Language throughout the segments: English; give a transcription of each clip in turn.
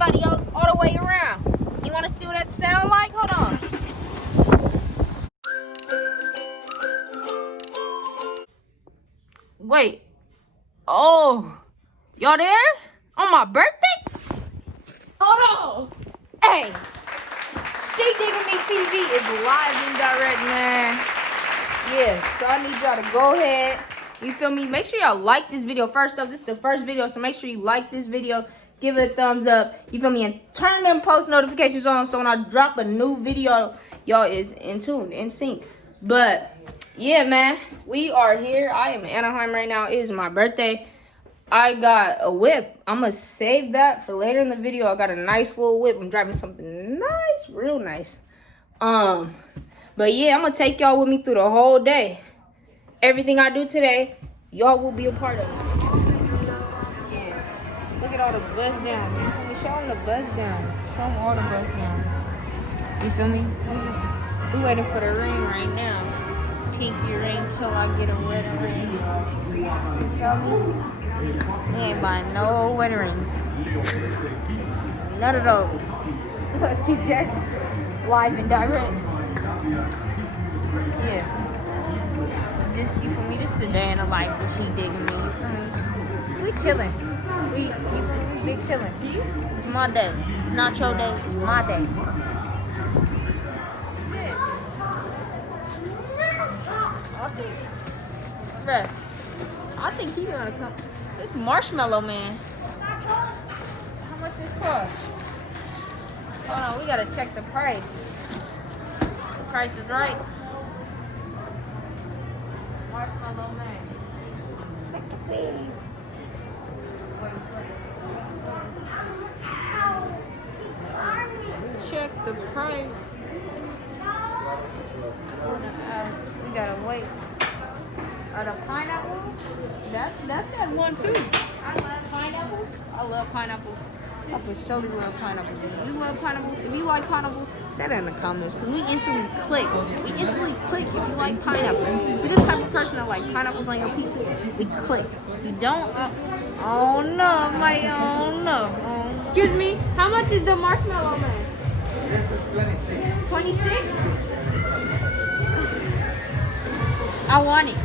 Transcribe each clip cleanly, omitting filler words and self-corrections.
body all the way around. You want to see what that sound like? Hold on. Wait. Oh. Y'all there? On my birthday? Hold on. Hey. She Digging Me TV is live and direct, man. Yeah, so I need y'all to go ahead. You feel me? Make sure y'all like this video. First off, this is the first video, so make sure you like this video. Give it a thumbs up. You feel me? And turn them post notifications on so when I drop a new video, y'all is in tune, in sync. But, yeah, man. We are here. I am in Anaheim right now. It is my birthday. I got a whip. I'm going to save that for later in the video. I got a nice little whip. I'm driving something nice, real nice. But, yeah, I'm going to take y'all with me through the whole day. Everything I do today, y'all will be a part of it. Yeah. Look at all the buzz downs. You feel me? Show them the buzz downs. Show them all the buzz downs. You feel me? We waiting for the ring right now. Pinky ring till I get a red ring. You tell me? We ain't buying no wedding rings. None of those. Let's keep that live and direct. Yeah. This, you feel me? This is the day in the life of She Digging Me. You feel me? We chilling. You feel me? We big chilling. It's my day. It's not your day. It's my day. Yeah. I think he's gonna come. This Marshmallow Man. How much this cost? Hold on, we gotta check the price. The price is right. Marshmallow Man. Check the price. We gotta wait. Are the pineapples? That's that one too. I love pineapples. I love pineapples. I for surely love pineapples. If you love pineapples, if you like pineapples, say that in the comments because we instantly click. We instantly click if you like pineapples. If you're the type of person that like pineapples on your pizza, we click. If you don't, oh no, mate, oh no. Excuse me, how much is the Marshmallow Man? This is 26. 26? I want it.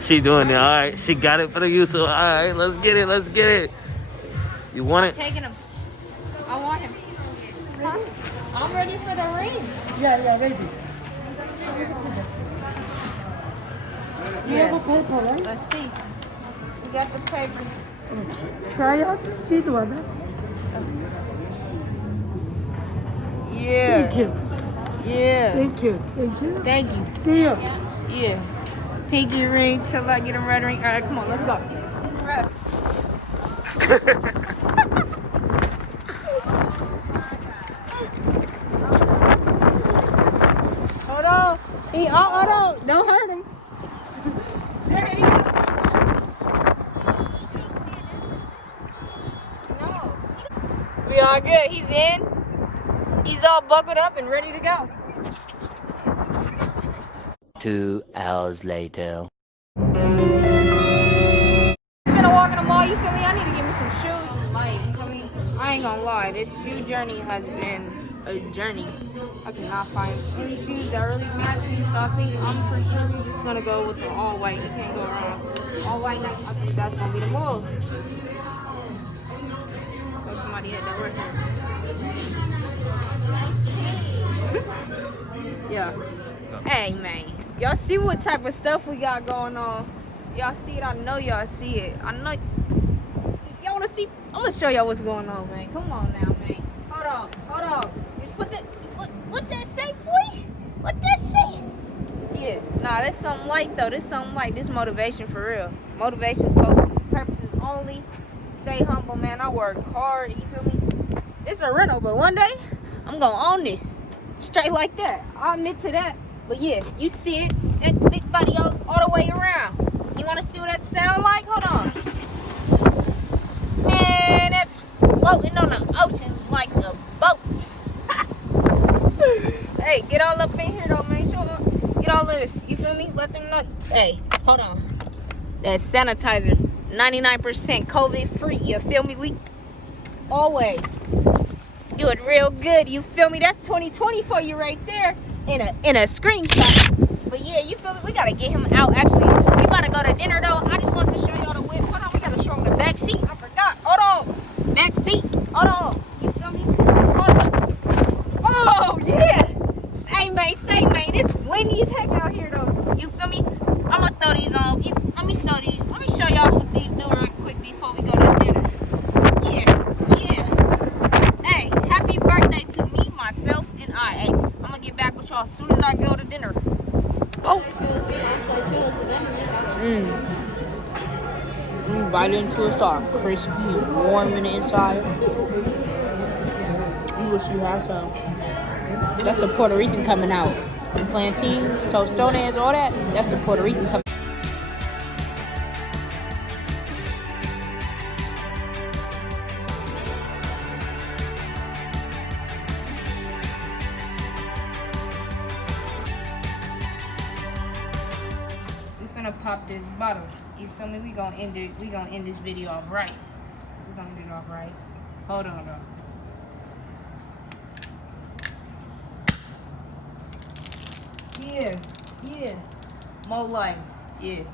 She doing it. All right. She got it for the YouTube. All right. Let's get it. Let's get it. You want it? Taking him. I want him. Huh? I'm ready for the ring. Yeah, ready. Yeah. Paper, right? Let's see. We got the paper. Try out. Feed one. Yeah. Thank you. Yeah. Thank you. Thank you. Thank you. See you. Yeah. Pinky ring till I get a red ring. All right, come on, let's go. Hold on. Hold on. Don't hurt him. There he goes. No. We all good. He's in. He's all buckled up and ready to go. 2 hours later. Just gonna walk in the mall, you feel me? I need to get me some shoes. Like, you feel me? I ain't gonna lie, this shoe journey has been a journey. I cannot find any shoes that really match me, so I think I'm for sure just gonna go with the all white. You can't go wrong. All white, I think that's gonna be the move. So somebody hit that work. Yeah. Hey, man. Y'all see what type of stuff we got going on. Y'all see it? I know y'all see it. I know. Y'all want to see? I'm going to show y'all what's going on, man. Come on now, man. Hold on. Just put that. What that say, boy? What that say? Yeah. Nah, that's something light, though. This something light. This motivation for real. Motivation purposes only. Stay humble, man. I work hard. You feel me? It's a rental, but one day, I'm going to own this. Straight like that. I'll admit to that. But yeah, you see it. That big body all the way around. You want to see what that sound like? Hold on. Man, that's floating on the ocean like a boat. Hey, get all up in here though, man. Get all of this. You feel me? Let them know. Hey, hold on. That sanitizer, 99% COVID free. You feel me? always. Do it real good, you feel me? That's 2020 for you right there in a screenshot. But yeah, you feel me? We gotta get him out. Actually, we gotta go to dinner though. I just want to show y'all the whip. Hold on, we gotta show him the back seat. I forgot. Hold on. Back seat. Hold on. You feel me? Hold up. Oh yeah. Same man. It's windy as heck out here though. You feel me? I'm gonna throw these on. Let me show these. Let me show y'all what these do real quick before we go to dinner. Yeah. Hey, happy birthday to me, myself, and I. Hey, I'm gonna get back with y'all as soon as I go to dinner. Oh. Bite into it, so crispy and warm in the inside. You wish you had some. That's the Puerto Rican coming out. The plantains, tostones, all that. That's the Puerto Rican coming. Pop this bottle. You feel me? We gonna end this video off right. We gonna end it off right. Hold on though. Yeah. More life. Yeah.